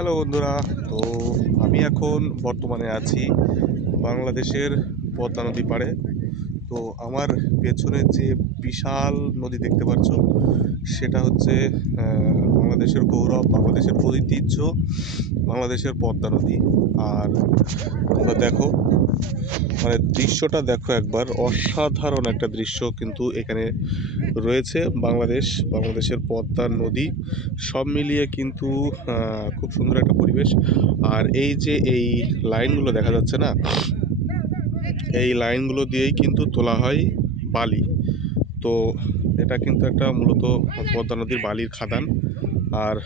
Hello বন্ধুরা। তো আমি এখন বর্তমানে আছি বাংলাদেশের পদ্মা নদী পাড়ে। তো আমার পেছনে যে বিশাল নদী দেখতে পাচ্ছ, সেটা হচ্ছে বাংলাদেশের গৌরব, বাংলাদেশের ঐতিহ্য, বাংলাদেশের পদ্মা নদী। আর তোমরা দেখো, মানে দৃশ্যটা দেখো একবার, অসাধারণ একটা দৃশ্য কিন্তু এখানে রয়েছে। বাংলাদেশের পদ্মা নদী সব মিলিয়ে কিন্তু খুব সুন্দর একটা পরিবেশ। আর এই যে এই লাইনগুলো দেখা যাচ্ছে না, এই লাইনগুলো দিয়েই কিন্তু তোলা হয় বালি। তো এটা কিন্তু একটা মূলত পদ্মা নদীর বালির খাদান। আর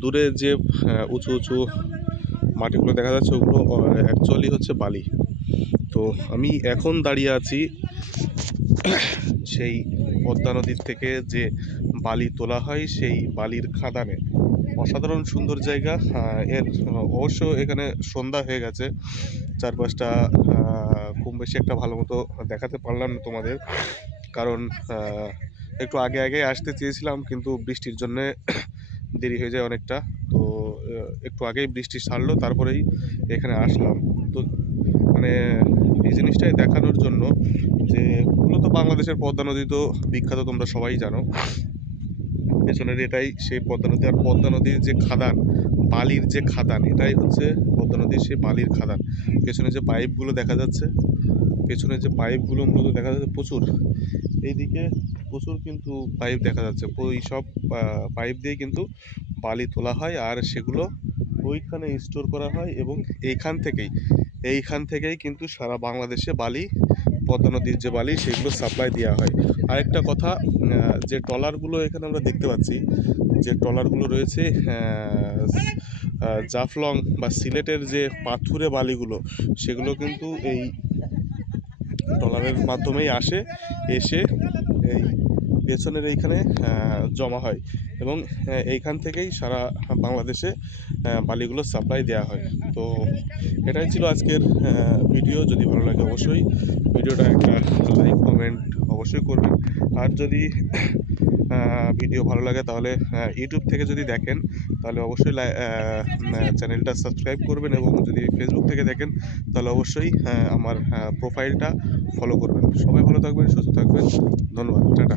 দূরে যে উঁচু উঁচু মাটিগুলো দেখা যাচ্ছে, ওগুলো অ্যাকচুয়ালি হচ্ছে বালি। তো আমি এখন দাঁড়িয়ে আছি সেই পদ্মা নদীর থেকে যে বালি তোলা হয় সেই বালির খাদানে। অসাধারণ সুন্দর জায়গা। এর অবশ্য এখানে সন্ধ্যা হয়ে গেছে, চারপাশটা খুব বেশি একটা ভালো মতো দেখাতে পারলাম না তোমাদের, কারণ একটু আগে আগে আসতে চেয়েছিলাম, কিন্তু বৃষ্টির জন্যে দেরি হয়ে যায় অনেকটা। তো একটু আগেই বৃষ্টি ছাড়লো, তারপরেই এখানে আসলাম। তো মানে এই জিনিসটাই দেখানোর জন্য যে মূলত বাংলাদেশের পদ্মা নদী তো বিখ্যাত, তোমরা সবাই জানো। পেছনের এটাই সেই পদ্মা নদী। আর পদ্মা নদীর যে খাদান, বালির যে খাদান, এটাই হচ্ছে পদ্মা নদীর সেই বালির খাদান। পেছনে যে পাইপগুলো দেখা যাচ্ছে, পেছনে যে পাইপগুলো মূলত দেখা যাচ্ছে প্রচুর, এইদিকে প্রচুর কিন্তু পাইপ দেখা যাচ্ছে। ওই সব পাইপ দিয়ে কিন্তু বালি তোলা হয়, আর সেগুলো ওইখানে স্টোর করা হয়, এবং এইখান থেকেই কিন্তু সারা বাংলাদেশে বালি, পদ্মা নদীর যে বালি, সেগুলো সাপ্লাই দেওয়া হয়। আরেকটা কথা, যে ট্রলারগুলো এখানে আমরা দেখতে পাচ্ছি, যে ট্রলারগুলো রয়েছে, জাফলং বা সিলেটের যে পাথুরে বালিগুলো, সেগুলো কিন্তু এই ট্রলারের মাধ্যমেই এসে এই পেছনের এইখানে জমা হয়, এবং এইখান থেকেই সারা বাংলাদেশে বালিগুলো সাপ্লাই দেওয়া হয়। তো এটাই ছিল আজকের ভিডিও। যদি ভালো লাগে অবশ্যই ভিডিওটা একটা লাইক কমেন্ট অবশ্যই করবেন। আর যদি ভিডিও ভালো লাগে তাহলে ইউটিউব থেকে যদি দেখেন তাহলে অবশ্যই চ্যানেলটা সাবস্ক্রাইব করবেন, এবং যদি ফেসবুক থেকে দেখেন তাহলে অবশ্যই আমার প্রোফাইলটা ফলো করবেন। সবাই ভালো থাকবেন, সুস্থ থাকবেন। ধন্যবাদ, টাটা।